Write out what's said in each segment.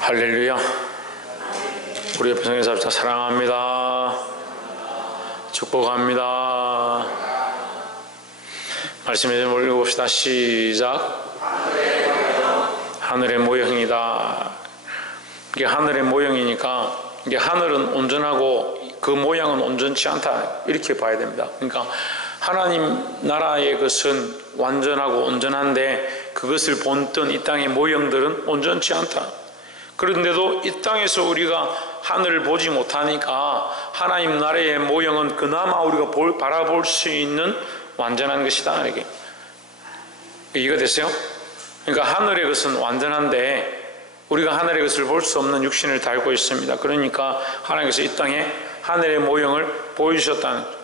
할렐루야. 우리 옆에 성에 잡자. 사랑합니다. 축복합니다. 말씀에 좀 올려봅시다. 시작. 하늘의 모형이다. 이게 하늘의 모형이니까 이게 하늘은 온전하고 그 모양은 온전치 않다, 이렇게 봐야 됩니다. 그러니까 하나님 나라의 것은 완전하고 온전한데 그것을 본뜬 이 땅의 모형들은 온전치 않다. 그런데도 이 땅에서 우리가 하늘을 보지 못하니까 하나님 나라의 모형은 그나마 우리가 바라볼 수 있는 완전한 것이다, 이렇게. 이해가 됐어요? 그러니까 하늘의 것은 완전한데 우리가 하늘의 것을 볼 수 없는 육신을 달고 있습니다. 그러니까 하나님께서 이 땅에 하늘의 모형을 보여주셨다는 거죠.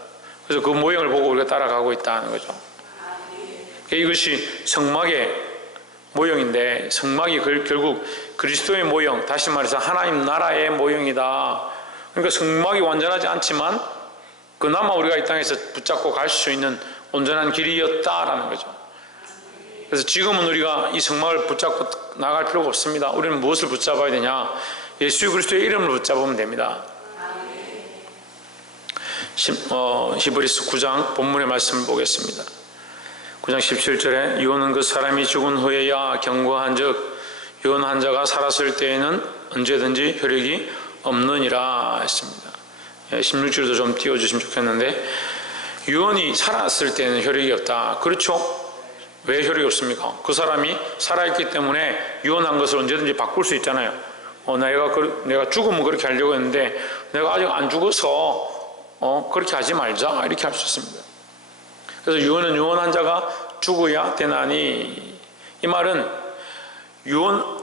그래서 그 모형을 보고 우리가 따라가고 있다는 거죠. 이것이 성막의 모형인데, 성막이 결국 그리스도의 모형, 다시 말해서 하나님 나라의 모형이다. 그러니까 성막이 완전하지 않지만 그나마 우리가 이 땅에서 붙잡고 갈 수 있는 온전한 길이었다라는 거죠. 그래서 지금은 우리가 이 성막을 붙잡고 나갈 필요가 없습니다. 우리는 무엇을 붙잡아야 되냐? 예수 그리스도의 이름을 붙잡으면 됩니다. 히브리서 9장 본문의 말씀을 보겠습니다. 9장 17절에 유언은 그 사람이 죽은 후에야 경고한즉 유언한 자가 살았을 때에는 언제든지 효력이 없느니라 했습니다. 16절도 좀 띄워주시면 좋겠는데, 유언이 살았을 때는 효력이 없다. 그렇죠? 왜 효력이 없습니까? 그 사람이 살아있기 때문에 유언한 것을 언제든지 바꿀 수 있잖아요. 내가 죽으면 그렇게 하려고 했는데 내가 아직 안 죽어서 그렇게 하지 말자, 이렇게 할 수 있습니다. 그래서 유언은 유언한 자가 죽어야 되나니, 이 말은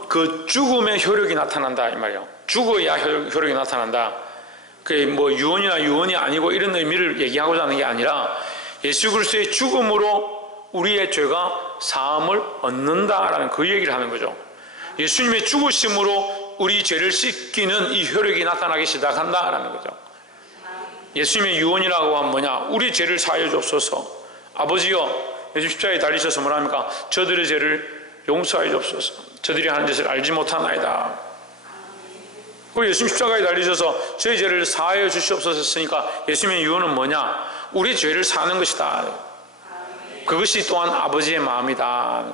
그 죽음의 효력이 나타난다, 이 말이에요. 죽어야 효력이 나타난다. 그게 뭐 유언이나 유언이 아니고 이런 의미를 얘기하고자 하는 게 아니라 예수 그리스도의 죽음으로 우리의 죄가 사함을 얻는다라는 그 얘기를 하는 거죠. 예수님의 죽으심으로 우리 죄를 씻기는 이 효력이 나타나기 시작한다라는 거죠. 예수님의 유언이라고 하면 뭐냐? 우리 죄를 사하여 주옵소서. 아버지여, 예수 십자가에 달리셔서 뭐랍니까? 저들의 죄를 용서하여 주옵소서. 저들이 하는 짓을 알지 못하나이다. 그리고 예수님 십자가에 달리셔서 저희 죄를 사하여 주시옵소서 했으니까 예수님의 유언은 뭐냐? 우리 죄를 사는 것이다. 그것이 또한 아버지의 마음이다.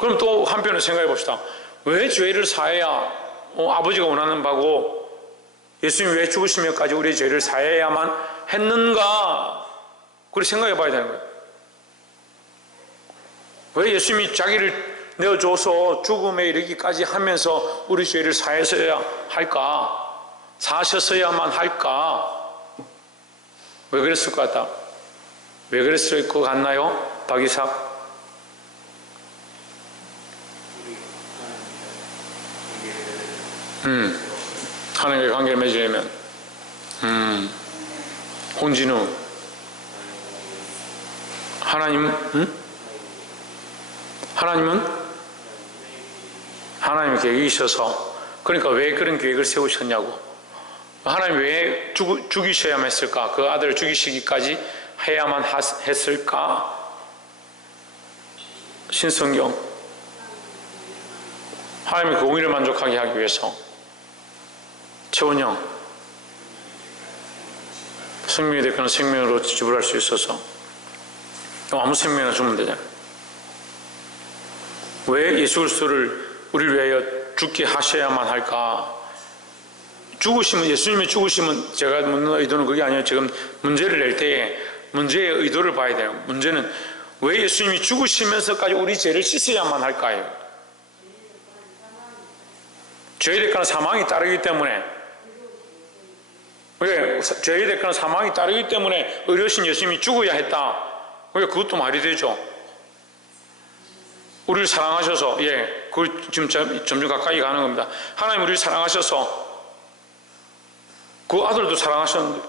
그럼 또 한편으로 생각해 봅시다. 왜 죄를 사해야 아버지가 원하는 바고 예수님이 왜 죽으시면까지 우리의 죄를 사해야만 했는가? 그렇게 생각해 봐야 되는 거예요. 왜 예수님이 자기를 내어줘서 죽음에 이르기까지 하면서 우리 죄를 사했어야 할까? 사하셨어야만 할까? 왜 그랬을 것 같다? 왜 그랬을 것 같나요? 박이삭? 하나님과 관계를 맺으려면. 홍진우. 하나님은? 하나님의 계획이 있어서. 그러니까 왜 그런 계획을 세우셨냐고. 하나님 왜 죽이셔야만 했을까? 그 아들을 죽이시기까지 해야만 했을까? 신성경. 하나님의 공의를 만족하게 하기 위해서. 최원영. 생명이 됐거나 생명으로 지불할 수 있어서. 아무 생명이나 주면 되잖아요. 왜 예수 그리스도를 우리를 위하여 죽게 하셔야만 할까? 예수님의 죽으심은, 제가 묻는 의도는 그게 아니에요. 지금 문제를 낼 때에 문제의 의도를 봐야 돼요. 문제는 왜 예수님이 죽으시면서까지 우리 죄를 씻어야만 할까요? 죄의 대가는 사망이 따르기 때문에. 왜? 죄의 대가는 사망이 따르기 때문에 의로우신 예수님이 죽어야 했다. 왜? 그것도 말이 되죠. 우리를 사랑하셔서, 그걸 지금 점점 가까이 가는 겁니다. 하나님 우리를 사랑하셔서 그 아들도 사랑하셨는데,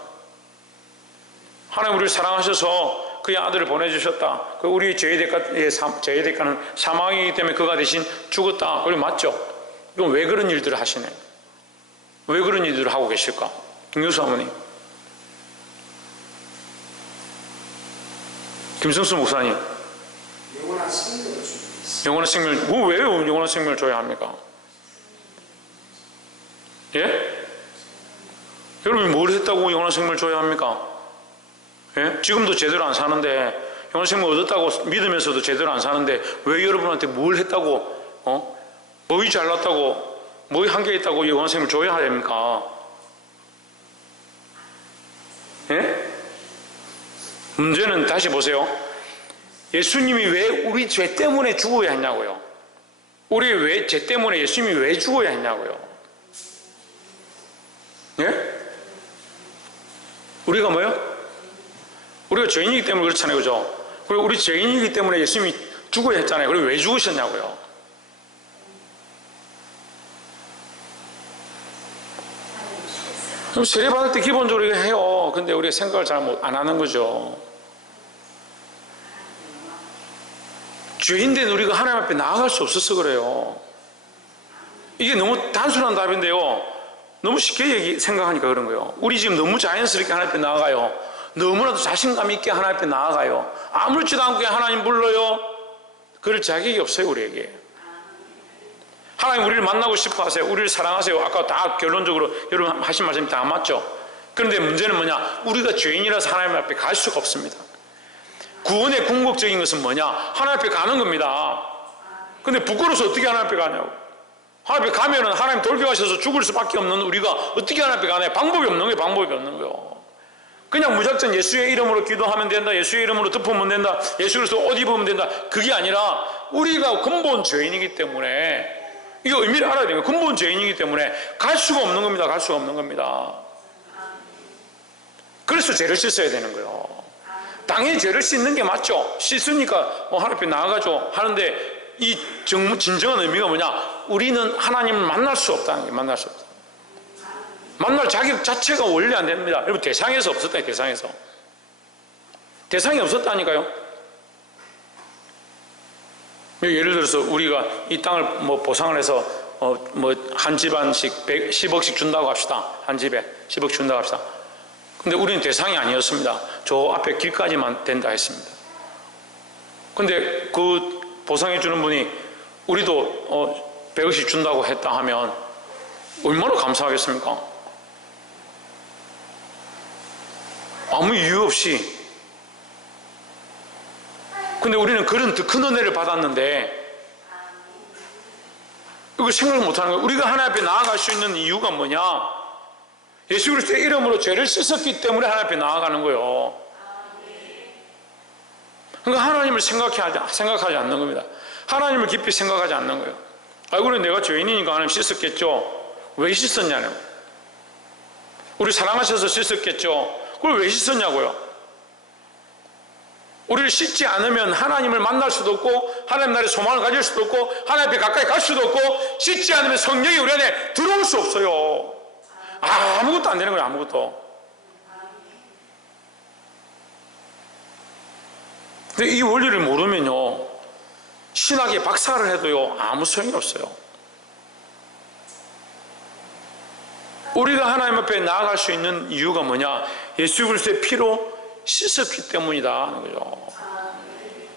하나님 우리를 사랑하셔서 그의 아들을 보내주셨다. 우리의 죄의 대가는 사망이기 때문에 그가 대신 죽었다. 그게 맞죠? 그럼 왜 그런 일들을 하시네? 왜 그런 일들을 하고 계실까? 김교수 어머니, 김성수 목사님, 영원한 생명을 왜 영원한 생명을 줘야 합니까? 예? 여러분이 뭘 했다고 영원한 생명을 줘야 합니까? 예? 지금도 제대로 안 사는데, 영원한 생명을 얻었다고 믿으면서도 제대로 안 사는데 왜 여러분한테 뭘 했다고, 뭐이 잘났다고, 뭐이 한계 있다고 영원한 생명을 줘야 됩니까? 예? 문제는 다시 보세요. 예수님이 왜 우리 죄 때문에 죽어야 했냐고요? 우리 왜 죄 때문에 예수님이 왜 죽어야 했냐고요? 예? 우리가 뭐요? 우리가 죄인이기 때문에 그렇잖아요, 그죠? 그리고 우리 죄인이기 때문에 예수님이 죽어야 했잖아요. 그리고 왜 죽으셨냐고요? 그럼 세례 받을 때 기본적으로 이거 해요. 근데 우리가 생각을 잘 안 하는 거죠. 죄인된 우리가 하나님 앞에 나아갈 수 없어서 그래요. 이게 너무 단순한 답인데요. 너무 쉽게 생각하니까 그런 거예요. 우리 지금 너무 자연스럽게 하나님 앞에 나아가요. 너무나도 자신감 있게 하나님 앞에 나아가요. 아무렇지도 않게 하나님 불러요. 그럴 자격이 없어요, 우리에게. 하나님 우리를 만나고 싶어 하세요. 우리를 사랑하세요. 아까 다 결론적으로 여러분 하신 말씀이 다 맞죠? 그런데 문제는 뭐냐? 우리가 죄인이라서 하나님 앞에 갈 수가 없습니다. 구원의 궁극적인 것은 뭐냐? 하나님 앞에 가는 겁니다. 근데 부끄러워서 어떻게 하나님 앞에 가냐고. 하나님 앞에 가면은 하나님 돌격하셔서 죽을 수밖에 없는 우리가 어떻게 하나님 앞에 가냐? 방법이 없는 거예요. 방법이 없는 거예요. 그냥 무작정 예수의 이름으로 기도하면 된다. 예수의 이름으로 덮으면 된다. 예수 그리스도 옷 입으면 된다. 그게 아니라 우리가 근본 죄인이기 때문에 이거 의미를 알아야 돼요. 근본 죄인이기 때문에 갈 수가 없는 겁니다. 갈 수가 없는 겁니다. 그래서 죄를 씻어야 되는 거예요. 당연히 죄를 씻는 게 맞죠. 씻으니까 하나님 앞에 나아가죠. 하는데 이 진정한 의미가 뭐냐? 우리는 하나님을 만날 수 없다는 게 만날 수 없다. 만날 자격 자체가 원래 안 됩니다. 여러분 대상에서 없었다. 대상이 없었다니까요. 예를 들어서 우리가 이 땅을 보상을 해서 한 집안씩 10억씩 준다고 합시다. 한 집에 10억 준다고 합시다. 근데 우리는 대상이 아니었습니다. 저 앞에 길까지만 된다 했습니다. 근데 그 보상해 주는 분이 우리도 100억씩 준다고 했다 하면 얼마나 감사하겠습니까? 아무 이유 없이. 근데 우리는 그런 더 큰 은혜를 받았는데 이거 생각을 못하는 거예요. 우리가 하나님 앞에 나아갈 수 있는 이유가 뭐냐? 예수 그리스도의 이름으로 죄를 씻었기 때문에 하나님 앞에 나아가는 거예요. 그러니까 하나님을 생각하지 않는 겁니다. 하나님을 깊이 생각하지 않는 거예요. 그래 내가 죄인이니까 하나님 씻었겠죠. 왜 씻었냐고요. 우리 사랑하셔서 씻었겠죠. 그걸 왜 씻었냐고요. 우리를 씻지 않으면 하나님을 만날 수도 없고 하나님 나라의 소망을 가질 수도 없고 하나님 앞에 가까이 갈 수도 없고 씻지 않으면 성령이 우리 안에 들어올 수 없어요. 아무것도 안 되는 거예요. 아무것도. 근데 이 원리를 모르면요 신학에 박사를 해도요 아무 소용이 없어요. 우리가 하나님 앞에 나아갈 수 있는 이유가 뭐냐? 예수 그리스도의 피로 씻었기 때문이다 하는 거죠.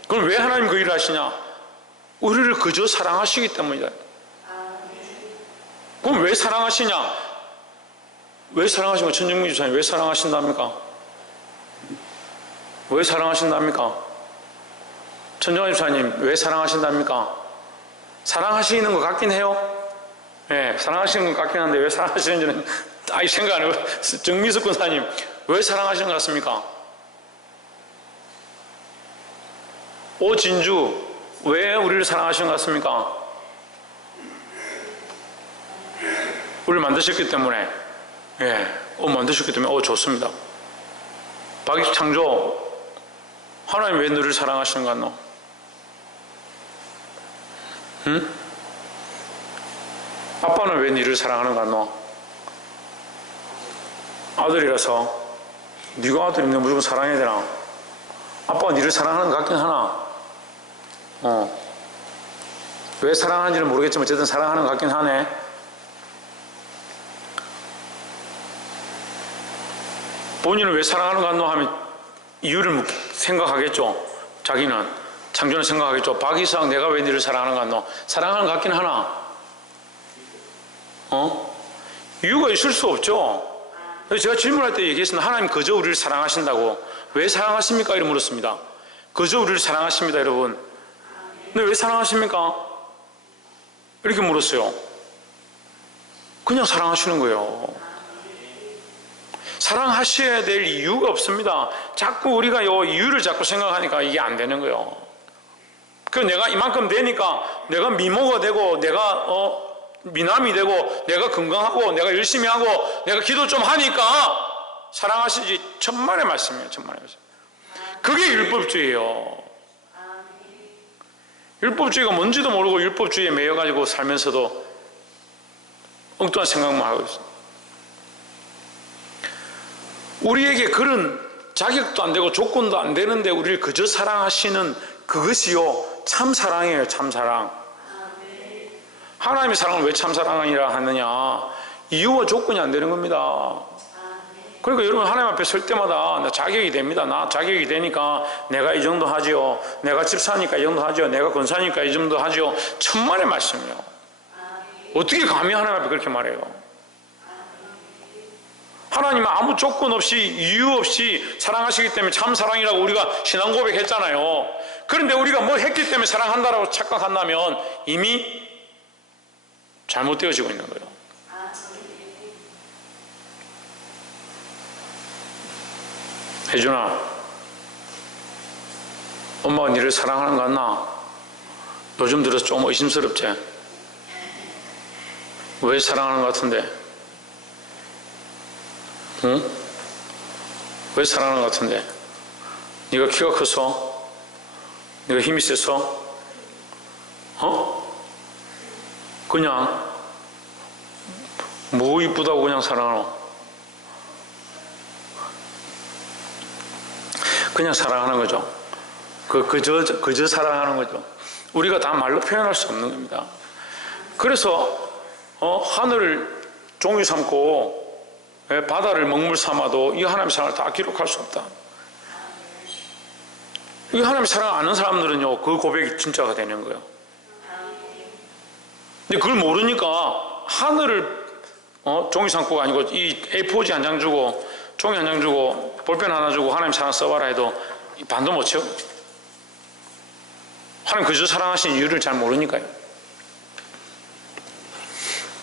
그럼 왜 하나님 그 일을 하시냐? 우리를 그저 사랑하시기 때문이다. 그럼 왜 사랑하시냐? 왜 사랑하시고 천정민 주사님 왜 사랑하신답니까? 왜 사랑하신답니까? 천정민 주사님 왜 사랑하신답니까? 사랑하시는 것 같긴 해요. 네, 사랑하시는 것 같긴 한데 왜 사랑하시는지는 아예 생각 안 해요. 정미숙 권사님 왜 사랑하시는 것 같습니까? 오진주 왜 우리를 사랑하시는 것 같습니까? 우리를 만드셨기 때문에. 만드셨기 때문에 좋습니다. 박익창조 하나님 왜 너를 사랑하시는 것 같노? 응? 아빠는 왜 너를 사랑하는 것 같노? 아들이라서. 네가 아들이면 너 무조건 사랑해야 되나? 아빠가 너를 사랑하는 것 같긴 하나? 왜 사랑하는지는 모르겠지만 어쨌든 사랑하는 것 같긴 하네. 본인은 왜 사랑하는 것 같노 하면 이유를 생각하겠죠. 자기는 창조는 생각하겠죠. 박이상 내가 왜 너를 사랑하는 것 같노? 사랑하는 것 같긴 하나? 이유가 있을 수 없죠. 그래서 제가 질문할 때 얘기했습니다. 하나님 그저 우리를 사랑하신다고. 왜 사랑하십니까? 이렇게 물었습니다. 그저 우리를 사랑하십니다, 여러분. 근데 왜 사랑하십니까? 이렇게 물었어요. 그냥 사랑하시는 거예요. 사랑하셔야 될 이유가 없습니다. 자꾸 우리가 이유를 자꾸 생각하니까 이게 안 되는 거예요. 그 내가 이만큼 되니까 내가 미모가 되고 내가 미남이 되고 내가 건강하고 내가 열심히 하고 내가 기도 좀 하니까 사랑하시지. 천만의 말씀이에요. 천만의 말씀. 그게 율법주의예요. 율법주의가 뭔지도 모르고 율법주의에 매여가지고 살면서도 엉뚱한 생각만 하고 있어요. 우리에게 그런 자격도 안 되고 조건도 안 되는데 우리를 그저 사랑하시는 그것이요 참 사랑이에요. 참 사랑. 하나님의 사랑을 왜 참 사랑이라 하느냐? 이유와 조건이 안 되는 겁니다. 그러니까 여러분 하나님 앞에 설 때마다 나 자격이 됩니다. 나 자격이 되니까 내가 이 정도 하지요. 내가 집사니까 이 정도 하지요. 내가 권사니까 이 정도 하지요. 천만의 말씀이요. 어떻게 감히 하나님 앞에 그렇게 말해요? 하나님은 아무 조건 없이 이유 없이 사랑하시기 때문에 참 사랑이라고 우리가 신앙 고백했잖아요. 그런데 우리가 뭐 했기 때문에 사랑한다라고 착각한다면 이미 잘못되어지고 있는 거예요. 혜준아, 엄마가 너를 사랑하는 거 같나? 요즘 들어서 좀 의심스럽지? 왜 사랑하는 것 같은데? 응? 왜 사랑하는 것 같은데? 네가 키가 커서? 네가 힘이 세서? 그냥 뭐 이쁘다고 그냥 사랑하노? 그냥 사랑하는 거죠. 그저 사랑하는 거죠. 우리가 다 말로 표현할 수 없는 겁니다. 그래서 하늘을 종이 삼고 바다를 먹물 삼아도 이 하나님의 사랑을 다 기록할 수 없다. 이 하나님의 사랑을 아는 사람들은요 그 고백이 진짜가 되는 거예요. 근데 그걸 모르니까 하늘을 종이 삼고가 아니고 이 A4지 한 장 주고 종이 한 장 주고 볼펜 하나 주고 하나님 사랑 써봐라 해도 반도 못 채워. 하나님 그저 사랑하신 이유를 잘 모르니까요.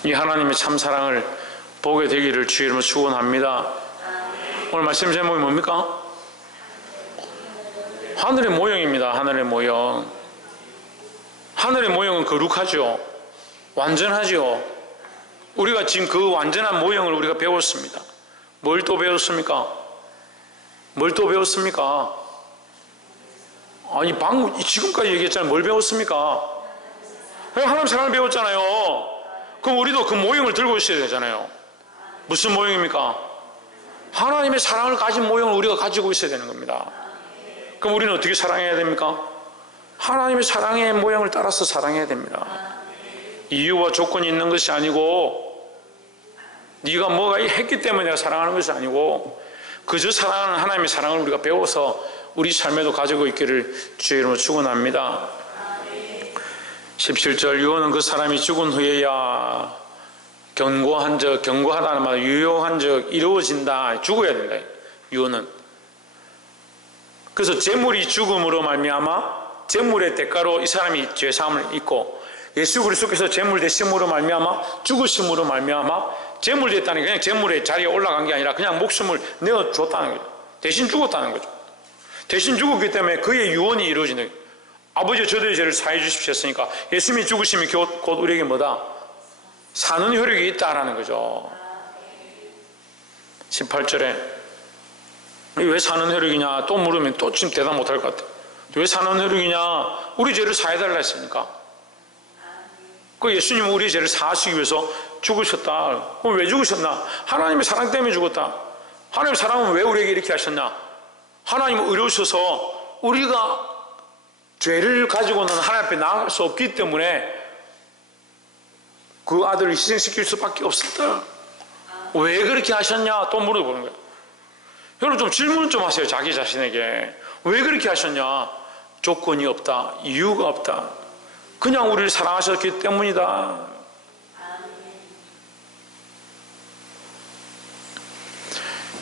이 하나님의 참 사랑을 보게 되기를 주의 이름으로 축원합니다. 오늘 말씀 제목이 뭡니까? 하늘의 모형입니다. 하늘의 모형. 하늘의 모형은 거룩하죠. 완전하죠. 우리가 지금 그 완전한 모형을 우리가 배웠습니다. 뭘 또 배웠습니까? 뭘 또 배웠습니까? 아니 방금 지금까지 얘기했잖아요. 뭘 배웠습니까? 하나님 사랑을 배웠잖아요. 그럼 우리도 그 모형을 들고 있어야 되잖아요. 무슨 모형입니까? 하나님의 사랑을 가진 모형을 우리가 가지고 있어야 되는 겁니다. 그럼 우리는 어떻게 사랑해야 됩니까? 하나님의 사랑의 모형을 따라서 사랑해야 됩니다. 이유와 조건이 있는 것이 아니고 네가 뭐가 했기 때문에 내가 사랑하는 것이 아니고 그저 사랑하는 하나님의 사랑을 우리가 배워서 우리 삶에도 가지고 있기를 주의 이름으로 축원합니다. 17절 유언은 그 사람이 죽은 후에야 경고하다는 말 유효한 적 이루어진다. 죽어야 된다. 유언은. 그래서 재물이 죽음으로 말미암아 재물의 대가로 이 사람이 죄사함을 입고 예수 그리스도께서 재물 대심으로 말미암아 죽으심으로 말미암아 재물 됐다는 게 그냥 재물의 자리에 올라간 게 아니라 그냥 목숨을 내어줬다는 거죠. 대신 죽었다는 거죠. 대신 죽었기 때문에 그의 유언이 이루어지는 거예요. 아버지 저들의 죄를 사해 주십시오 했으니까 예수님이 죽으심이 곧 우리에게 뭐다? 사는 효력이 있다라는 거죠. 18절에 왜 사는 효력이냐 또 물으면 또 지금 대답 못할 것 같아요. 왜 사는 효력이냐? 우리 죄를 사해달라 했으니까. 그 예수님은 우리의 죄를 사하시기 위해서 죽으셨다. 그럼 왜 죽으셨나? 하나님의 사랑 때문에 죽었다. 하나님의 사랑은 왜 우리에게 이렇게 하셨냐? 하나님은 의로우셔서 우리가 죄를 가지고는 하나님 앞에 나아갈 수 없기 때문에 그 아들을 희생시킬 수밖에 없었다. 왜 그렇게 하셨냐? 또 물어보는 거예요. 여러분 좀 질문 좀 하세요. 자기 자신에게. 왜 그렇게 하셨냐? 조건이 없다. 이유가 없다. 그냥 우리를 사랑하셨기 때문이다.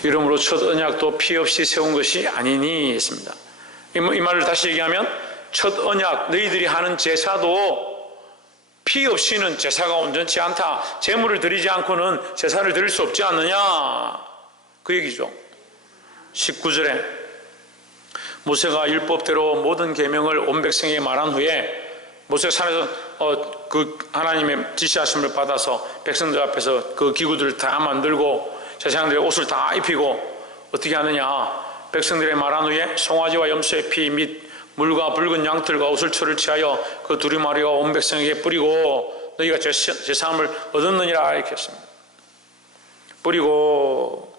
이러므로 첫 언약도 피 없이 세운 것이 아니니 했습니다. 이 말을 다시 얘기하면 첫 언약, 너희들이 하는 제사도 피 없이는 제사가 온전치 않다. 제물을 드리지 않고는 제사를 드릴 수 없지 않느냐, 그 얘기죠. 19절에 모세가 율법대로 모든 계명을 온 백성에게 말한 후에 모세 산에서 그 하나님의 지시하심을 받아서 백성들 앞에서 그 기구들을 다 만들고 제사장들의 옷을 다 입히고 어떻게 하느냐, 백성들의 말한 후에 송아지와 염소의 피 및 물과 붉은 양털과 옷을 취하여 그 두루마리와 온 백성에게 뿌리고 너희가 제사함을 얻었느니라 이렇게 했습니다. 뿌리고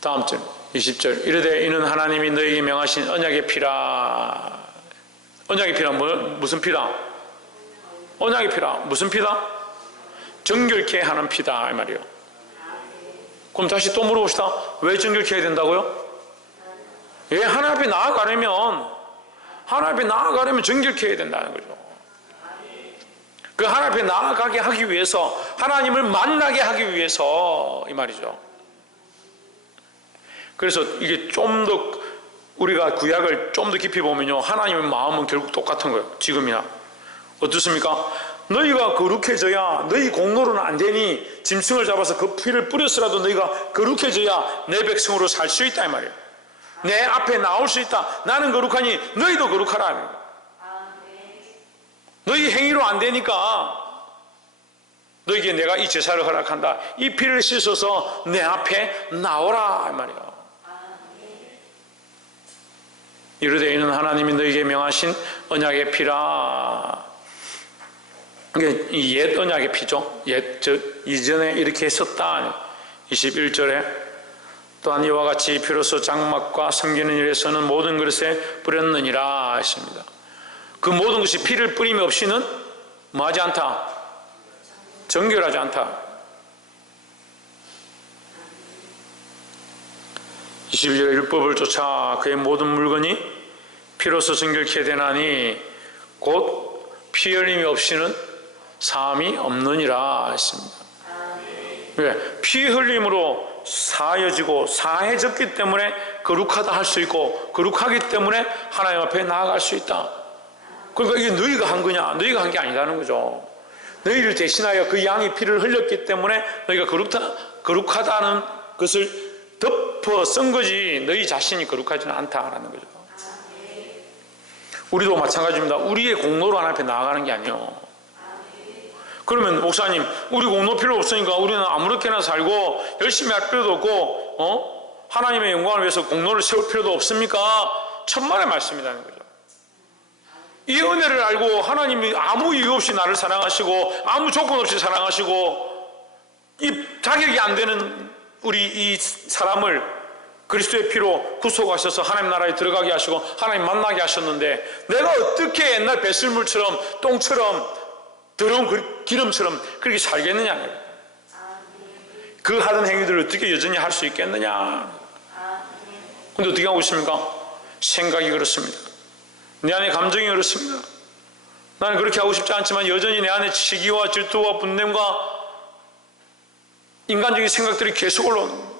다음 절 20절 이르되 이는 하나님이 너희에게 명하신 언약의 피라. 언약의 피라 무슨 피다? 언약의 피라 무슨 피다? 정결케 하는 피다 이 말이에요. 그럼 다시 또 물어봅시다. 왜 정결케 해야 된다고요? 예, 하나님 앞에 나아가려면 정결케 해야 된다는 거죠. 그 하나님 앞에 나아가게 하기 위해서, 하나님을 만나게 하기 위해서 이 말이죠. 그래서 이게 좀 더 우리가 구약을 좀 더 깊이 보면요, 하나님의 마음은 결국 똑같은 거예요. 지금이나 어떻습니까? 너희가 거룩해져야, 너희 공로로는 안 되니 짐승을 잡아서 그 피를 뿌려서라도 너희가 거룩해져야 내 백성으로 살 수 있다 이 말이에요. 내 앞에 나올 수 있다. 나는 거룩하니 너희도 거룩하라. 너희 행위로 안 되니까 너희에게 내가 이 제사를 허락한다. 이 피를 씻어서 내 앞에 나오라 이 말이에요. 이르되 이는 하나님이 너희에게 명하신 언약의 피라. 이게 옛 언약의 피죠. 이전에 이렇게 했었다. 21절에 또한 이와 같이 피로써 장막과 섬기는 일에서는 모든 그릇에 뿌렸느니라 했습니다. 그 모든 것이 피를 뿌림이 없이는 뭐하지 않다? 정결하지 않다. 22절에 율법을 쫓아 그의 모든 물건이 피로써 정결케 되나니 곧 피 흘림이 없이는 사함이 없느니라 했습니다. 왜? 피 흘림으로 사해지고 사해졌기 때문에 거룩하다 할 수 있고, 거룩하기 때문에 하나님 앞에 나아갈 수 있다. 그러니까 이게 너희가 한 거냐? 너희가 한 게 아니라는 거죠. 너희를 대신하여 그 양이 피를 흘렸기 때문에 너희가 거룩하다는 것을 덮어 쓴 거지, 너희 자신이 거룩하지는 않다라는 거죠. 우리도 마찬가지입니다. 우리의 공로로 하나님 앞에 나아가는 게 아니에요. 그러면 목사님, 우리 공로 필요 없으니까 우리는 아무렇게나 살고 열심히 할 필요도 없고 하나님의 영광을 위해서 공로를 세울 필요도 없습니까? 천만의 말씀이라는 거죠. 이 은혜를 알고 하나님이 아무 이유 없이 나를 사랑하시고 아무 조건 없이 사랑하시고 이 자격이 안 되는 우리 이 사람을 그리스도의 피로 구속하셔서 하나님 나라에 들어가게 하시고 하나님 만나게 하셨는데, 내가 어떻게 옛날 배설물처럼 똥처럼 더러운 기름처럼 그렇게 살겠느냐. 그 하던 행위들을 어떻게 여전히 할 수 있겠느냐. 근데 어떻게 하고 있습니까? 생각이 그렇습니다. 내 안에 감정이 그렇습니다. 나는 그렇게 하고 싶지 않지만 여전히 내 안에 시기와 질투와 분냄과 인간적인 생각들이 계속 올라오는 거예요.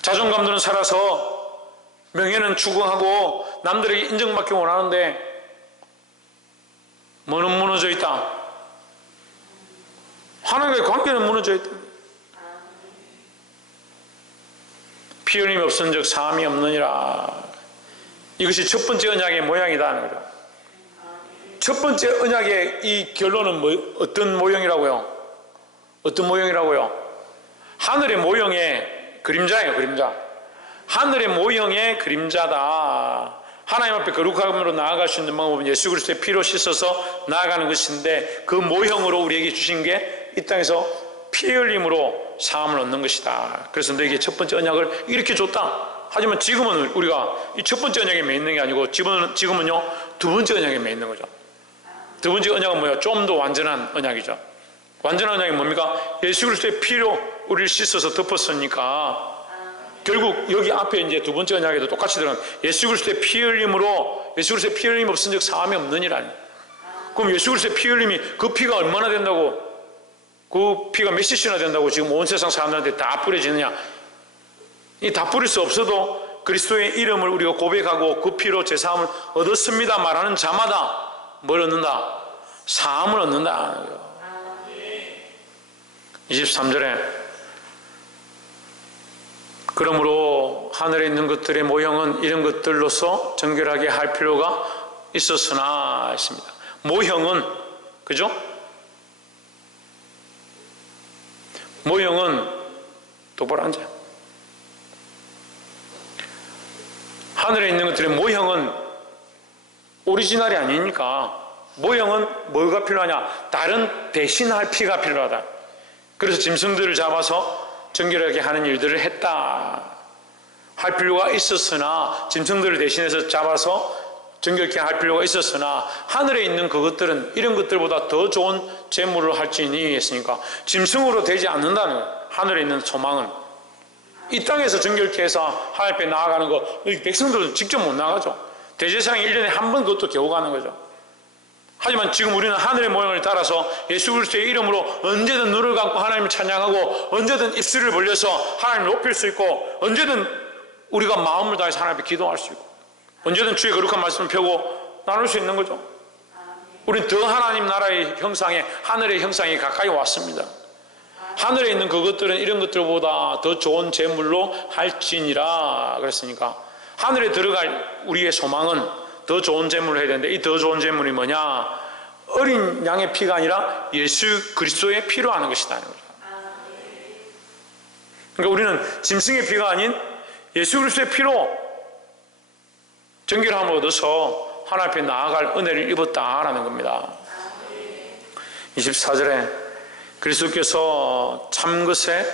자존감들은 살아서 명예는 추구하고 남들에게 인정받기 원하는데 뭐는 무너져 있다? 하나님과의 관계는 무너져 있다. 피 흘림이 없은 즉 사함이 없느니라. 이것이 첫 번째 언약의 모양이다. 첫 번째 언약의 이 결론은 어떤 모형이라고요? 어떤 모형이라고요? 하늘의 모형의 그림자예요. 그림자. 하늘의 모형의 그림자다. 하나님 앞에 거룩함으로 나아갈 수 있는 방법은 예수 그리스도의 피로 씻어서 나아가는 것인데, 그 모형으로 우리에게 주신 게 이 땅에서 피 흘림으로 사함을 얻는 것이다. 그래서 너에게 첫 번째 언약을 이렇게 줬다. 하지만 지금은 우리가 이 첫 번째 언약에 매 있는 게 아니고 지금은요 두 번째 언약에 매 있는 거죠. 두 번째 언약은 뭐예요? 좀 더 완전한 언약이죠. 완전한 언약이 뭡니까? 예수 그리스도의 피로 우리를 씻어서 덮었으니까 결국 여기 앞에 이제 두 번째 언약에도 똑같이 들어간 예수 그리스도의 피 흘림으로, 예수 그리스도의 피 흘림 없은 즉 사함이 없느니라. 그럼 예수 그리스도의 피 흘림이 그 피가 얼마나 된다고? 그 피가 몇 cc나 된다고 지금 온 세상 사람들한테 다 뿌려지느냐? 이 다 뿌릴 수 없어도 그리스도의 이름을 우리가 고백하고 그 피로 제사함을 얻었습니다 말하는 자마다 뭘 얻는다? 사함을 얻는다. 23절에 그러므로 하늘에 있는 것들의 모형은 이런 것들로서 정결하게 할 필요가 있었으나 했습니다. 모형은, 그죠? 모형은 똑바로 앉아. 하늘에 있는 것들의 모형은 오리지널이 아니니까 모형은 뭐가 필요하냐? 다른 대신할 피가 필요하다. 그래서 짐승들을 잡아서 정결하게 하는 일들을 했다. 할 필요가 있었으나 짐승들을 대신해서 잡아서 정결케 할 필요가 있었으나 하늘에 있는 그것들은 이런 것들보다 더 좋은 제물을 할지니 했으니까 짐승으로 되지 않는다는 거예요. 하늘에 있는 소망은 이 땅에서 정결케 해서 하나님 앞에 나아가는 거 백성들은 직접 못 나가죠. 대제사장이 1년에 한 번 그것도 겨우 가는 거죠. 하지만 지금 우리는 하늘의 모형을 따라서 예수 그리스도의 이름으로 언제든 눈을 감고 하나님을 찬양하고 언제든 입술을 벌려서 하나님을 높일 수 있고 언제든 우리가 마음을 다해서 하나님 앞에 기도할 수 있고 언제든 주의 거룩한 말씀을 펴고 나눌 수 있는 거죠. 우리는 더 하나님 나라의 형상에 하늘의 형상에 가까이 왔습니다. 하늘에 있는 그것들은 이런 것들보다 더 좋은 제물로 할지니라 그랬으니까 하늘에 들어갈 우리의 소망은 더 좋은 제물을 해야 되는데 이 더 좋은 제물이 뭐냐? 어린 양의 피가 아니라 예수 그리스도의 피로 하는 것이다. 그러니까 우리는 짐승의 피가 아닌 예수 그리스도의 피로 정결함을 얻어서 하나님 앞에 나아갈 은혜를 입었다라는 겁니다. 24절에 그리스도께서 참것의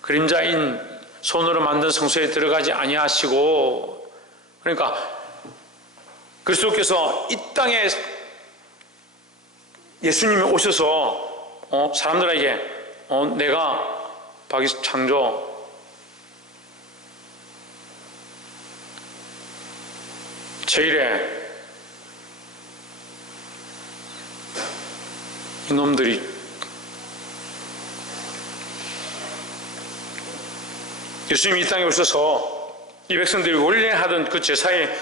그림자인 손으로 만든 성소에 들어가지 아니하시고 그러니까 그리스도께서 이 땅에 예수님이 오셔서 사람들에게 내가 박이스 창조 제1에 이놈들이 예수님이 이 땅에 오셔서 이 백성들이 원래 하던 그 제사의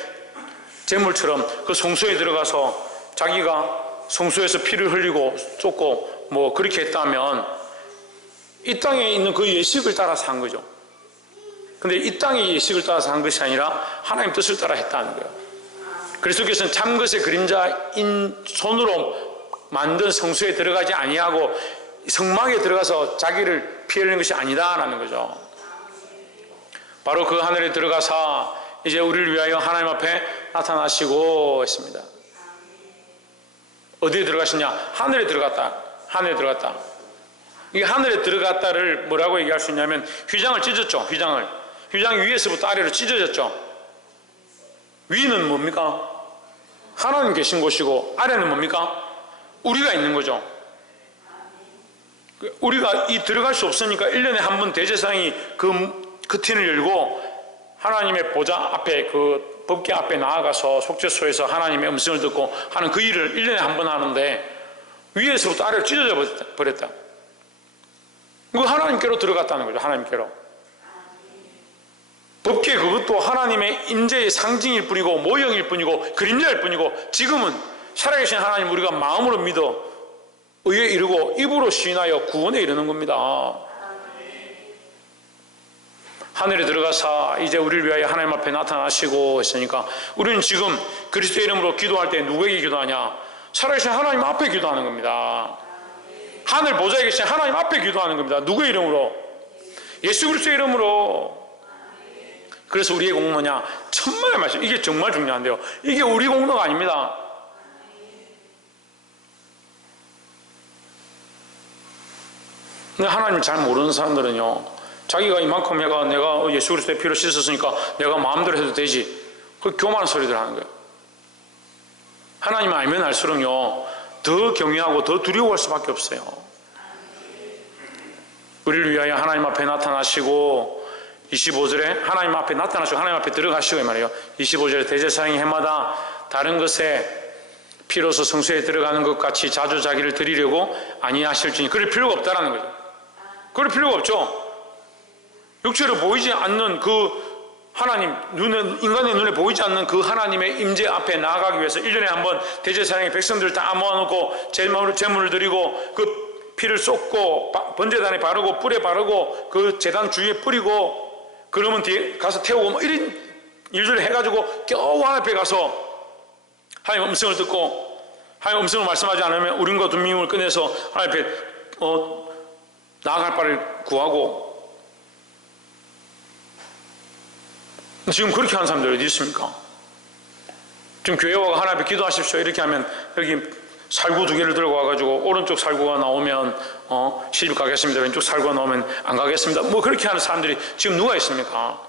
제물처럼 그 성소에 들어가서 자기가 성소에서 피를 흘리고 쏟고 뭐 그렇게 했다면 이 땅에 있는 그 예식을 따라서 한 거죠. 근데 이 땅의 예식을 따라서 한 것이 아니라 하나님 뜻을 따라 했다는 거예요. 그리스도께서는 참것의 그림자인 손으로 만든 성소에 들어가지 아니하고 성막에 들어가서 자기를 피 흘리는 것이 아니다라는 거죠. 바로 그 하늘에 들어가서 이제 우리를 위하여 하나님 앞에 나타나시고 했습니다. 어디에 들어가시냐? 하늘에 들어갔다. 하늘에 들어갔다. 이 하늘에 들어갔다를 뭐라고 얘기할 수 있냐면 휘장을 찢었죠. 휘장 위에서부터 아래로 찢어졌죠. 위는 뭡니까? 하나님 계신 곳이고 아래는 뭡니까? 우리가 있는 거죠. 우리가 이 들어갈 수 없으니까 1년에 한 번 대제사장이 그 틴을 열고 하나님의 보좌 앞에 그 법궤 앞에 나아가서 속죄소에서 하나님의 음성을 듣고 하는 그 일을 1년에 한 번 하는데 위에서부터 아래로 찢어져 버렸다. 그 하나님께로 들어갔다는 거죠. 하나님께로. 법궤 그것도 하나님의 임재의 상징일 뿐이고 모형일 뿐이고 그림자일 뿐이고 지금은 살아계신 하나님 우리가 마음으로 믿어 의에 이르고 입으로 시인하여 구원에 이르는 겁니다. 하늘에 들어가서 이제 우리를 위하여 하나님 앞에 나타나시고 했으니까 우리는 지금 그리스도의 이름으로 기도할 때 누구에게 기도하냐? 살아계신 하나님 앞에 기도하는 겁니다. 하늘 보좌에 계신 하나님 앞에 기도하는 겁니다. 누구의 이름으로? 예수 그리스도의 이름으로. 그래서 우리의 공로냐? 천만의 말씀. 이게 정말 중요한데요. 이게 우리 공로가 아닙니다. 근데 하나님을 잘 모르는 사람들은요, 자기가 이만큼 내가 예수 그리스도의 피로 씻었으니까 내가 마음대로 해도 되지. 그 교만한 소리들 하는 거예요. 하나님을 알면 알수록요, 더 경외하고 더 두려워할 수밖에 없어요. 우리를 위하여 하나님 앞에 나타나시고 25절에 하나님 앞에 나타나시고 하나님 앞에 들어가시고 이 말이에요. 25절에 대제사장이 해마다 다른 것에 피로서 성소에 들어가는 것 같이 자주 자기를 드리려고 아니하실지니 그럴 필요가 없다라는 거죠. 그럴 필요가 없죠. 육체로 보이지 않는 그 하나님, 인간의 눈에 보이지 않는 그 하나님의 임재 앞에 나아가기 위해서 1년에 한 번 대제사장의 백성들을 다 모아놓고 제물을 드리고 그 피를 쏟고 번제단에 바르고 뿔에 바르고 그 제단 주위에 뿌리고 그러면 뒤에 가서 태우고 뭐 이런 일들을 해가지고 겨우 하나님 앞에 가서 하나님 음성을 듣고 하나님 음성을 말씀하지 않으면 우림과 둠밈을 꺼내서 하나님 앞에 나아갈 바를 구하고 지금 그렇게 하는 사람들이 어디 있습니까? 지금 교회 와서 하나님 앞에 기도하십시오 이렇게 하면 여기 살구 2개를 들고 와가지고 오른쪽 살구가 나오면 시집 가겠습니다, 왼쪽 살구가 나오면 안 가겠습니다, 뭐 그렇게 하는 사람들이 지금 누가 있습니까?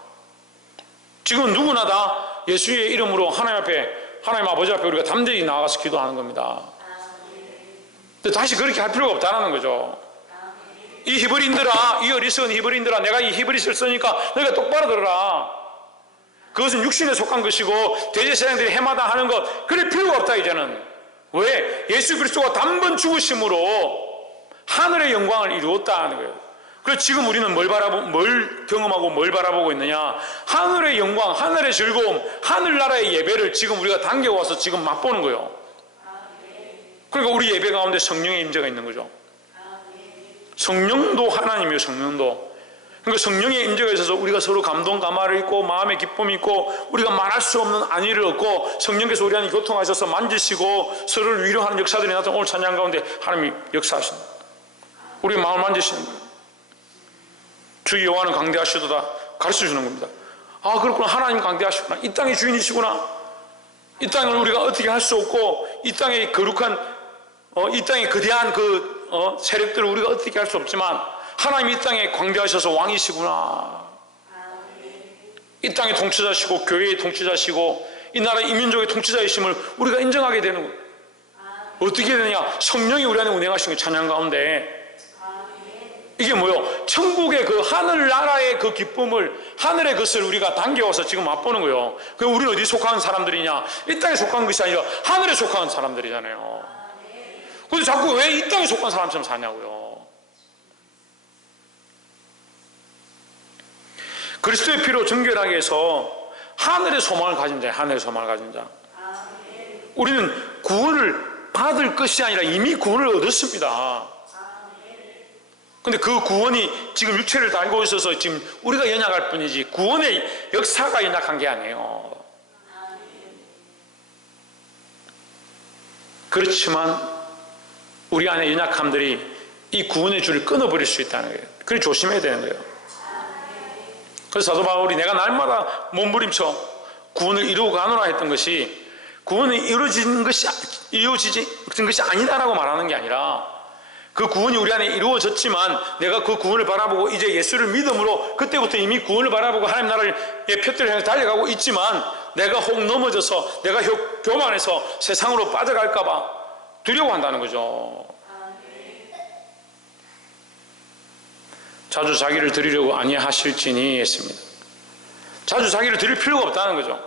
지금 누구나 다 예수의 이름으로 하나님 앞에, 하나님 아버지 앞에 우리가 담대히 나아가서 기도하는 겁니다. 근데 다시 그렇게 할 필요가 없다는 거죠. 이 히브리인들아, 이 어리석은 히브리인들아, 내가 이 히브리서를 쓰니까 너희가 똑바로 들어라. 그것은 육신에 속한 것이고 대제사장들이 해마다 하는 것 그럴 필요가 없다 이제는. 왜? 예수 그리스도가 단번 죽으심으로 하늘의 영광을 이루었다는 거예요. 그래서 지금 우리는 뭘 경험하고 뭘 바라보고 있느냐? 하늘의 영광, 하늘의 즐거움, 하늘나라의 예배를 지금 우리가 당겨와서 지금 맛보는 거예요. 그러니까 우리 예배 가운데 성령의 임재가 있는 거죠. 성령도 하나님이에요. 성령도. 그러니까 성령의 임재가 있어서 우리가 서로 감동 감화를 있고 마음의 기쁨이 있고 우리가 말할 수 없는 안위를 얻고 성령께서 우리 안에 교통하셔서 만지시고 서로를 위로하는 역사들이 나타나 오늘 찬양 가운데 하나님이 역사하신다. 우리 마음을 만지시는 거예요. 주 여호와는 강대하시도다 가르쳐주는 겁니다. 아 그렇구나, 하나님 강대하시구나, 이 땅의 주인이시구나. 이 땅을 우리가 어떻게 할 수 없고 이 땅의 거룩한 이 땅의 거대한 그 세력들을 우리가 어떻게 할 수 없지만 하나님이 이 땅에 광대하셔서 왕이시구나. 이 땅의 통치자시고 교회의 통치자시고 이 나라의 이민족의 통치자이심을 우리가 인정하게 되는 거예요. 어떻게 되느냐? 성령이 우리 안에 운행하신 거 찬양 가운데. 이게 뭐요? 천국의 그 하늘나라의 그 기쁨을, 하늘의 것을 우리가 당겨와서 지금 맛보는 거예요. 그럼 우리는 어디 속한 사람들이냐? 이 땅에 속한 것이 아니라 하늘에 속한 사람들이잖아요. 근데 자꾸 왜 이 땅에 속한 사람처럼 사냐고요. 그리스도의 피로 정결하게 해서 하늘의 소망을 가진 자예요. 하늘의 소망을 가진 자. 우리는 구원을 받을 것이 아니라 이미 구원을 얻었습니다. 근데 그 구원이 지금 육체를 달고 있어서 지금 우리가 연약할 뿐이지 구원의 역사가 연약한 게 아니에요. 그렇지만 우리 안에 연약함들이 이 구원의 줄을 끊어버릴 수 있다는 거예요. 그래 조심해야 되는 거예요. 그래서 사도 바울이 내가 날마다 몸부림쳐 구원을 이루고 가노라 했던 것이 구원이 이루어진 것이 아니다라고 말하는 게 아니라 그 구원이 우리 안에 이루어졌지만 내가 그 구원을 바라보고 이제 예수를 믿음으로 그때부터 이미 구원을 바라보고 하나님 나라의 표대를 향해 달려가고 있지만 내가 혹 넘어져서 내가 교만해서 세상으로 빠져갈까 봐 두려워한다는 거죠. 자주 자기를 드리려고 아니하실지니 했습니다. 자주 자기를 드릴 필요가 없다는 거죠.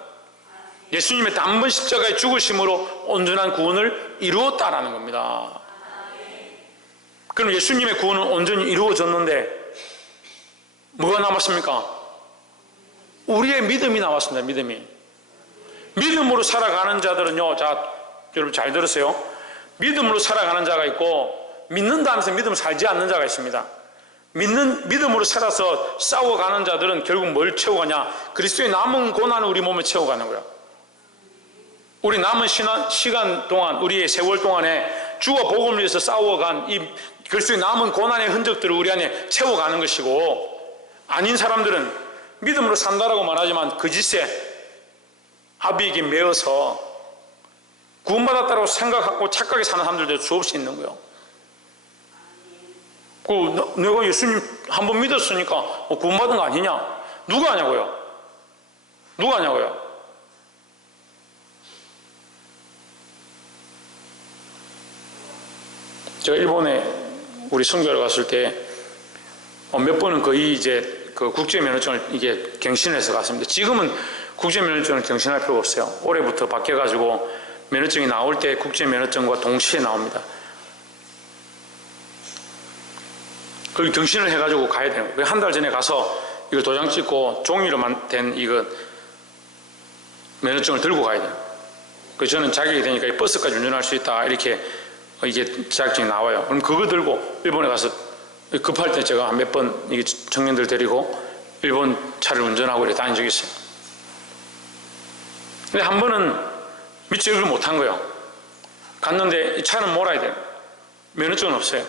예수님의 단번 십자가의 죽으심으로 온전한 구원을 이루었다라는 겁니다. 그럼 예수님의 구원은 온전히 이루어졌는데 뭐가 남았습니까? 우리의 믿음이 남았습니다. 믿음으로 살아가는 자들은요, 자 여러분 잘 들으세요. 믿음으로 살아가는 자가 있고 믿는다 하면서 믿음 살지 않는 자가 있습니다. 믿음으로 살아서 싸워가는 자들은 결국 뭘 채워가냐? 그리스도의 남은 고난을 우리 몸에 채워가는 거야. 우리 남은 시간 동안, 우리의 세월 동안에 주와 복음을 위해서 싸워간 이 그리스도의 남은 고난의 흔적들을 우리 안에 채워가는 것이고, 아닌 사람들은 믿음으로 산다라고 말하지만 그 짓에 합의에게 매어서 구원받았다고 생각하고 착각에 사는 사람들도 수없이 있는 거예요. 내가 예수님 한 번 믿었으니까 구원받은 거 아니냐? 누가 하냐고요? 누가 하냐고요? 제가 일본에 우리 선교를 갔을 때 몇 번은 거의 이제 그 국제면허증을 이게 갱신해서 갔습니다. 지금은 국제면허증을 갱신할 필요가 없어요. 올해부터 바뀌어가지고 면허증이 나올 때 국제 면허증과 동시에 나옵니다. 거기 등신을 해가지고 가야 되는 거예요. 한 달 전에 가서 이걸 도장 찍고 종이로 된 이거 면허증을 들고 가야 돼요. 그래서 저는 자격이 되니까 이 버스까지 운전할 수 있다 이렇게 이게 자격증이 나와요. 그럼 그거 들고 일본에 가서 급할 때 제가 몇 번 이게 청년들 데리고 일본 차를 운전하고 이렇게 다닌 적이 있어요. 근데 한 번은 미처 이걸 못한 거예요. 갔는데 이 차는 몰아야 돼요. 면허증은 없어요.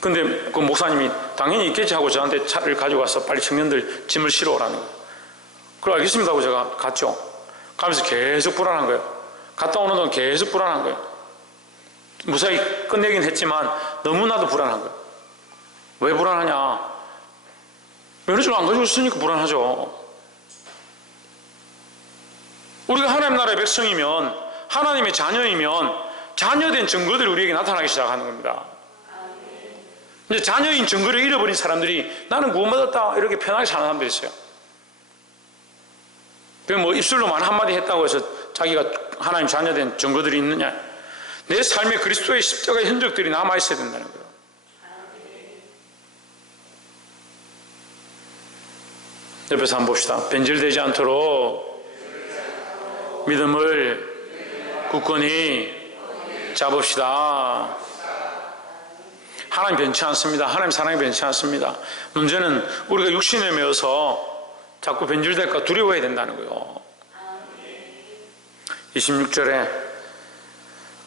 근데 그 목사님이 당연히 있겠지 하고 저한테 차를 가져가서 빨리 청년들 짐을 실어 오라는 거예요. 그럼 알겠습니다 하고 제가 갔죠. 가면서 계속 불안한 거예요. 갔다 오는 동안 계속 불안한 거예요. 무사히 끝내긴 했지만 너무나도 불안한 거예요. 왜 불안하냐? 면허증을 안 가지고 있으니까 불안하죠. 우리가 하나님 나라의 백성이면, 하나님의 자녀이면 자녀된 증거들이 우리에게 나타나기 시작하는 겁니다. 이제 자녀인 증거를 잃어버린 사람들이 나는 구원받았다 이렇게 편하게 사는 사람들이 있어요. 뭐 입술로만 한마디 했다고 해서 자기가 하나님 자녀된 증거들이 있느냐? 내 삶에 그리스도의 십자가의 흔적들이 남아있어야 된다는 거예요. 옆에서 한번 봅시다. 변질되지 않도록 믿음을 굳건히 잡읍시다. 하나님 변치 않습니다. 하나님 사랑이 변치 않습니다. 문제는 우리가 육신에 매어서 자꾸 변질될까 두려워해야 된다는 거예요. 26절에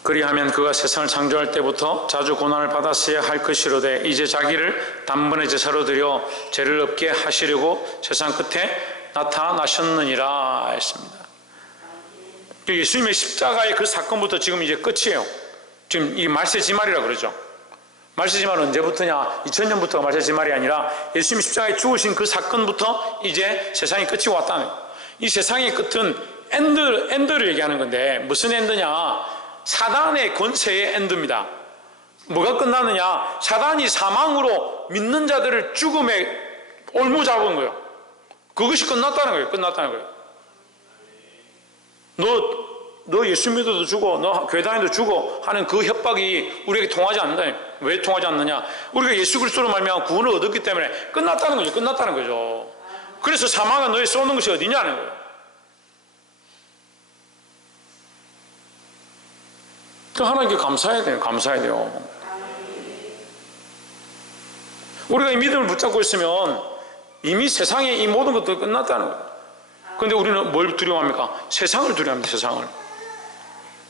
그리하면 그가 세상을 창조할 때부터 자주 고난을 받았어야 할 것이로되 이제 자기를 단번에 제사로 드려 죄를 없게 하시려고 세상 끝에 나타나셨느니라 했습니다. 예수님의 십자가의 그 사건부터 지금 이제 끝이에요. 지금 이 말세지말이라고 그러죠. 말세지말은 언제부터냐? 2000년부터가 말세지말이 아니라 예수님이 십자가에 죽으신 그 사건부터 이제 세상이 끝이 왔다는 거예요. 이 세상의 끝은 엔드를 얘기하는 건데 무슨 엔드냐? 사단의 권세의 엔드입니다. 뭐가 끝나느냐? 사단이 사망으로 믿는 자들을 죽음에 올무잡은 거예요. 그것이 끝났다는 거예요. 끝났다는 거예요. 너 예수 믿어도 죽어, 너 교회 다녀도 죽어 하는 그 협박이 우리에게 통하지 않는다. 왜 통하지 않느냐? 우리가 예수 그리스도로 말미암아 구원을 얻었기 때문에 끝났다는 거죠. 끝났다는 거죠. 그래서 사망은 너희 쏘는 것이 어디냐는 거예요. 또 하나님께 감사해야 돼요. 감사해야 돼요. 우리가 이 믿음을 붙잡고 있으면 이미 세상의 이 모든 것도 끝났다는 거예요. 그런데 우리는 뭘 두려워합니까? 세상을 두려워합니다. 세상을.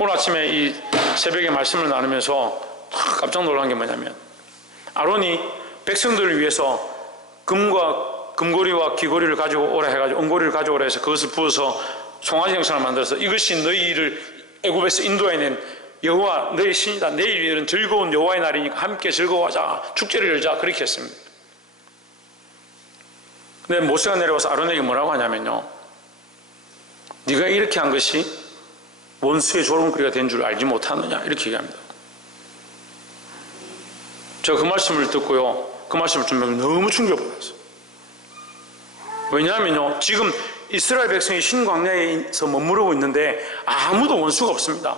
오늘 아침에 이 새벽에 말씀을 나누면서 깜짝 놀란 게 뭐냐면 아론이 백성들을 위해서 금고리와 귀고리를 가지고 오라 해가지고 은고리를 가져오라 해서 그것을 부어서 송아지 형상을 만들어서 이것이 너희를 애굽에서 인도해낸 여호와 너희 신이다. 내일은 즐거운 여호와의 날이니까 함께 즐거워하자. 축제를 열자. 그렇게 했습니다. 근데 모세가 내려와서 아론에게 뭐라고 하냐면요, 네가 이렇게 한 것이 원수의 조롱거리가 된 줄 알지 못하느냐 이렇게 얘기합니다. 제가 그 말씀을 듣고요, 그 말씀을 듣면 너무 충격받았어요. 왜냐하면요, 지금 이스라엘 백성이 신광야에서 머무르고 있는데 아무도 원수가 없습니다.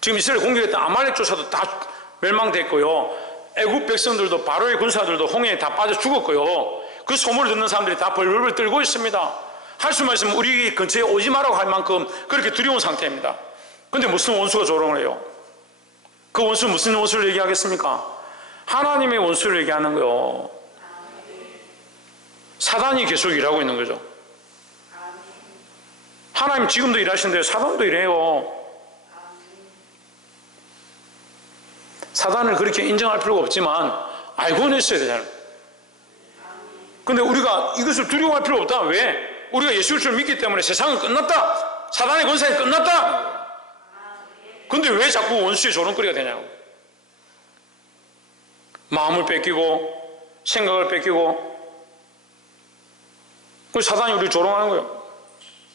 지금 이스라엘 공격했던 아말렉 조사도 다 멸망됐고요, 애굽 백성들도 바로의 군사들도 홍해에 다 빠져 죽었고요, 그 소문을 듣는 사람들이 다 벌벌 떨고 있습니다. 할 수만 있으면 우리 근처에 오지 말라고 할 만큼 그렇게 두려운 상태입니다. 그런데 무슨 원수가 조롱을 해요? 그 원수는 무슨 원수를 얘기하겠습니까? 하나님의 원수를 얘기하는 거예요. 사단이 계속 일하고 있는 거죠. 하나님 지금도 일하시는데 사단도 일해요. 사단을 그렇게 인정할 필요가 없지만 알고는 있어야 되잖아요. 근데 우리가 이것을 두려워할 필요 없다. 왜? 우리가 예수 그리스도를 믿기 때문에 세상은 끝났다. 사단의 권세는 끝났다. 근데 왜 자꾸 원수의 조롱거리가 되냐고. 마음을 뺏기고 생각을 뺏기고 그 사단이 우리를 조롱하는 거예요.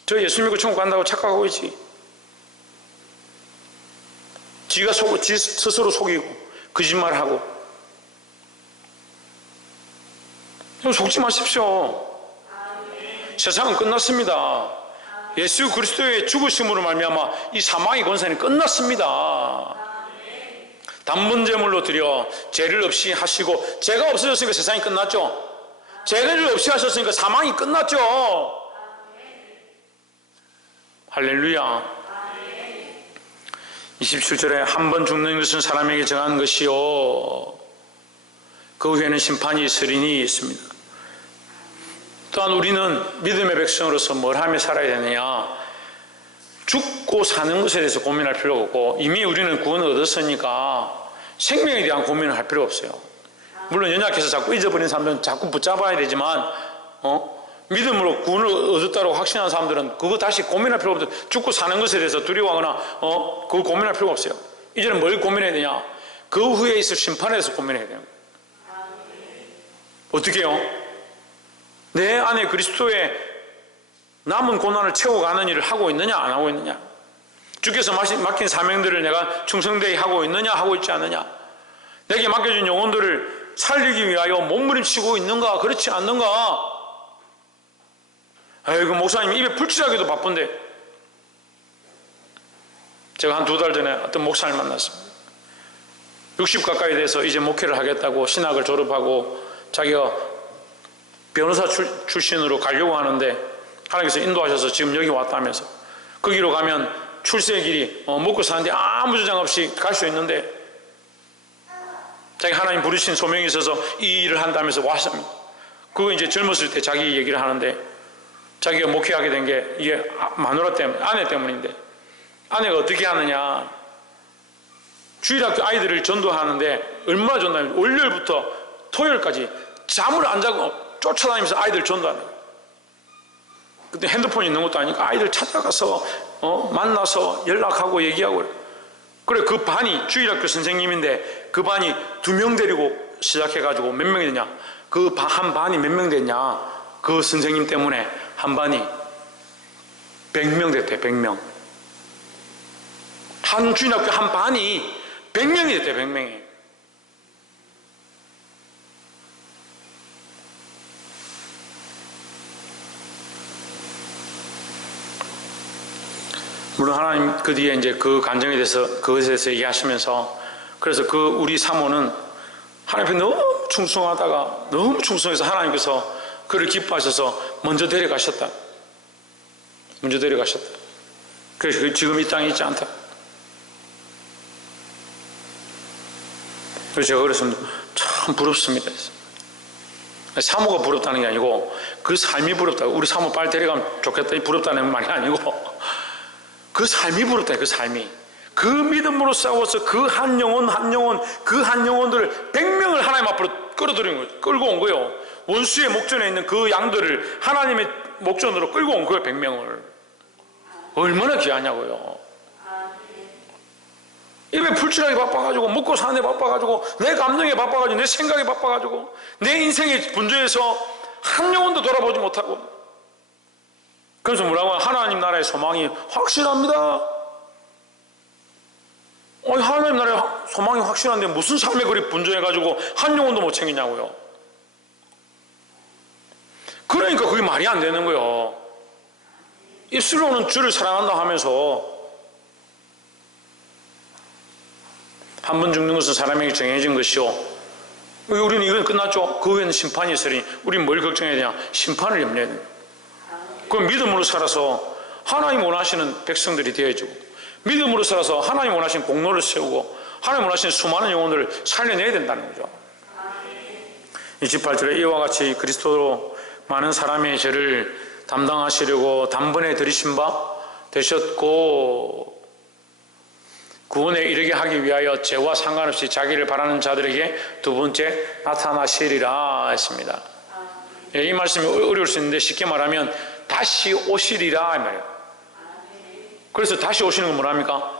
저 예수 믿고 천국 간다고 착각하고 있지. 지가 지 스스로 속이고 거짓말하고. 속지 마십시오. 세상은 끝났습니다. 예수 그리스도의 죽으심으로 말미암아 이 사망의 권세는 끝났습니다. 단번 제물로 드려 죄를 없이 하시고, 죄가 없어졌으니까 세상이 끝났죠. 죄를 없이 하셨으니까 사망이 끝났죠. 할렐루야. 27절에 한 번 죽는 것은 사람에게 정한 것이요 그 후에는 심판이 있으리니 있습니다. 또한 우리는 믿음의 백성으로서 뭘 하며 살아야 되느냐? 죽고 사는 것에 대해서 고민할 필요가 없고, 이미 우리는 구원을 얻었으니까 생명에 대한 고민을 할 필요 없어요. 물론 연약해서 자꾸 잊어버린 사람들은 자꾸 붙잡아야 되지만, 믿음으로 구원을 얻었다고 확신하는 사람들은 그거 다시 고민할 필요 없어요. 죽고 사는 것에 대해서 두려워하거나 그거 고민할 필요가 없어요. 이제는 뭘 고민해야 되냐? 그 후에 있을 심판에 대해서 고민해야 돼요. 어떻게 해요? 내 안에 그리스도의 남은 고난을 채워가는 일을 하고 있느냐 안 하고 있느냐, 주께서 맡긴 사명들을 내가 충성되게 하고 있느냐 하고 있지 않느냐, 내게 맡겨진 영혼들을 살리기 위하여 몸부림치고 있는가 그렇지 않는가. 아이고 목사님 입에 풀칠하기도 바쁜데. 제가 한 2달 전에 어떤 목사를 만났습니다. 60 가까이 돼서 이제 목회를 하겠다고 신학을 졸업하고 자기가 변호사 출신으로 가려고 하는데 하나님께서 인도하셔서 지금 여기 왔다면서, 거기로 가면 출세의 길이 먹고 사는데 아무 주장 없이 갈 수 있는데, 자기 하나님 부르신 소명이 있어서 이 일을 한다면서 왔습니다. 그거 이제 젊었을 때 자기 얘기를 하는데, 자기가 목회하게 된 게 이게 마누라 때문에, 아내 때문인데, 아내가 어떻게 하느냐, 주일학교 아이들을 전도하는데 얼마나 전도하냐면 월요일부터 토요일까지 잠을 안 자고 쫓아다니면서 아이들 전도하는 거예요. 근데 핸드폰이 있는 것도 아니니까 아이들 찾아가서 만나서 연락하고 얘기하고 그래. 그 반이 주일학교 선생님인데 그 반이 2명 데리고 시작해가지고 몇 명이 되냐, 그 한 반이 몇 명 됐냐, 그 선생님 때문에 한 반이 100명 됐대. 100명. 한 주일학교 한 반이 100명이 됐대. 100명이. 물론 하나님 그 뒤에 이제 그 간증에 대해서, 그것에 대해서 얘기하시면서, 그래서 그 우리 사모는 하나님 앞에 너무 충성하다가 너무 충성해서 하나님께서 그를 기뻐하셔서 먼저 데려가셨다. 먼저 데려가셨다. 그래서 지금 이 땅에 있지 않다. 그래서 제가 그랬습니다. 참 부럽습니다. 사모가 부럽다는 게 아니고 그 삶이 부럽다. 우리 사모 빨리 데려가면 좋겠다. 이 부럽다는 말이 아니고 그 삶이 부럽다. 그 삶이. 그 믿음으로 싸워서 그 한 영혼 그 한 영혼들을 100명을 하나님 앞으로 끌어들인 거예요. 끌고 온 거예요. 원수의 목전에 있는 그 양들을 하나님의 목전으로 끌고 온 거예요. 100명을. 얼마나 귀하냐고요. 입에 풀칠하게 바빠가지고, 먹고 사는데 바빠가지고, 내 감정에 바빠가지고, 내 생각에 바빠가지고, 내 인생의 분주해서 한 영혼도 돌아보지 못하고. 그래서 뭐라고 하냐, 하나님 나라의 소망이 확실합니다. 하나님 나라의 소망이 확실한데 무슨 삶에 그리 분주해가지고 한 영혼도 못 챙기냐고요. 그러니까 그게 말이 안 되는 거예요. 입술로는 주를 사랑한다 하면서 한 번 죽는 것은 사람에게 정해진 것이요 우리는 이건 끝났죠. 그 후에는 심판이 있으니 우리는 뭘 걱정해야 되냐, 심판을 염려해야 됩니다. 그럼 믿음으로 살아서 하나님 원하시는 백성들이 되어주고, 믿음으로 살아서 하나님 원하시는 공로를 세우고, 하나님 원하시는 수많은 영혼들을 살려내야 된다는 거죠. 28절에 이와 같이 그리스도로 많은 사람의 죄를 담당하시려고 단번에 들이신 바 되셨고, 구원에 이르게 하기 위하여 죄와 상관없이 자기를 바라는 자들에게 두 번째 나타나시리라 했습니다. 이 말씀이 어려울 수 있는데 쉽게 말하면 다시 오시리라 이 말이에요. 그래서 다시 오시는 건 뭐랍니까?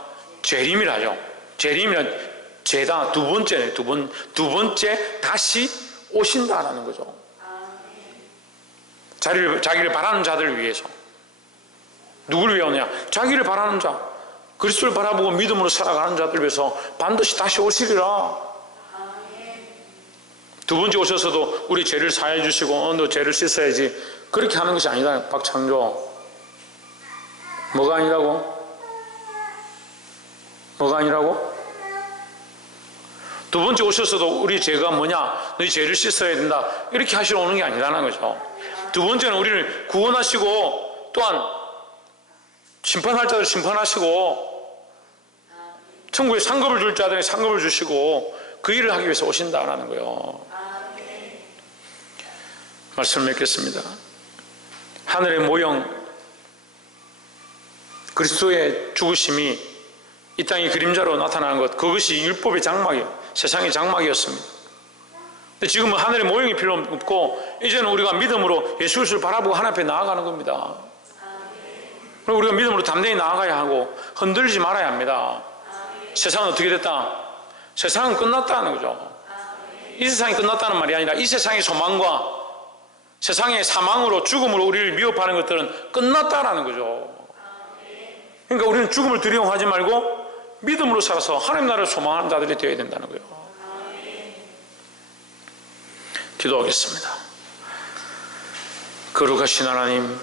재림이라 하죠. 재림이란 죄다 두 번째네. 두 번째 다시 오신다라는 거죠. 자기를 바라는 자들을 위해서. 누구를 위해 오냐? 자기를 바라는 자, 그리스도를 바라보고 믿음으로 살아가는 자들을 위해서 반드시 다시 오시리라. 두 번째 오셔서도 우리 죄를 사해 주시고 너 죄를 씻어야지 그렇게 하는 것이 아니다. 박창조. 뭐가 아니라고? 뭐가 아니라고? 두 번째 오셔서도 우리 죄가 뭐냐? 너희 죄를 씻어야 된다. 이렇게 하시러 오는 게 아니라는 거죠. 두 번째는 우리를 구원하시고 또한 심판할 자들 심판하시고 천국에 상급을 줄 자들에게 상급을 주시고 그 일을 하기 위해서 오신다라는 거예요. 말씀을 맺겠습니다. 하늘의 모형 그리스도의 죽으심이 이 땅의 그림자로 나타나는 것, 그것이 율법의 장막이에요. 세상의 장막이었습니다. 근데 지금은 하늘의 모형이 필요 없고 이제는 우리가 믿음으로 예수 그리스도를 바라보고 하나님 앞에 나아가는 겁니다. 그리고 우리가 믿음으로 담대히 나아가야 하고 흔들리지 말아야 합니다. 세상은 어떻게 됐다? 세상은 끝났다는 거죠. 이 세상이 끝났다는 말이 아니라 이 세상의 소망과 세상의 사망으로 죽음으로 우리를 미혹하는 것들은 끝났다라는 거죠. 그러니까 우리는 죽음을 두려워하지 말고 믿음으로 살아서 하나님 나라를 소망하는 자들이 되어야 된다는 거예요. 기도하겠습니다. 거룩하신 하나님,